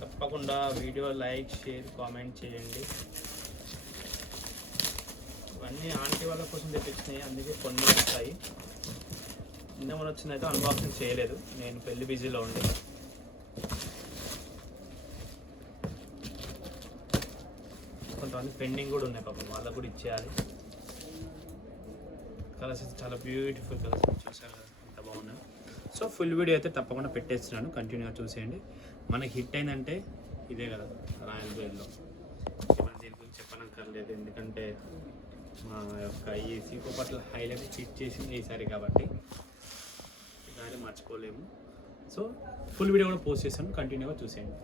తప్పకుండా video like share comment చేయండి. ఇవన్నీ ఆంటీ వాళ్ళ కోసం తెప్పించినాయి, అందుకే కొన్ని వస్తాయి. నిన్న మన వచ్చిందైతే అన్బాక్సింగ్ చేయలేదు, నేను పెళ్లి బిజీలో ఉండి. కొంతమంది పెండింగ్ కూడా ఉన్నాయి పాపం, వాళ్ళకు కూడా ఇచ్చేయాలి. కలర్స్ అయితే చాలా బ్యూటిఫుల్ కలర్స్ చూసారు కదా, ఎంత బాగున్నాయి. సో ఫుల్ వీడియో అయితే తప్పకుండా పెట్టేస్తున్నాను, కంటిన్యూగా చూసేయండి. మనకి హిట్ అయిందంటే ఇదే కదా రాయల్ బేర్లో, మనం దీని గురించి చెప్పనక్కర్లేదు. ఎందుకంటే మా యొక్క ఈ సీకో పట్ల హైలైట్ హిట్ చేసింది ఈసారి కాబట్టి ఈసారి మర్చిపోలేము. సో ఫుల్ వీడియో కూడా పోస్ట్ చేస్తాను, కంటిన్యూగా చూసేయండి.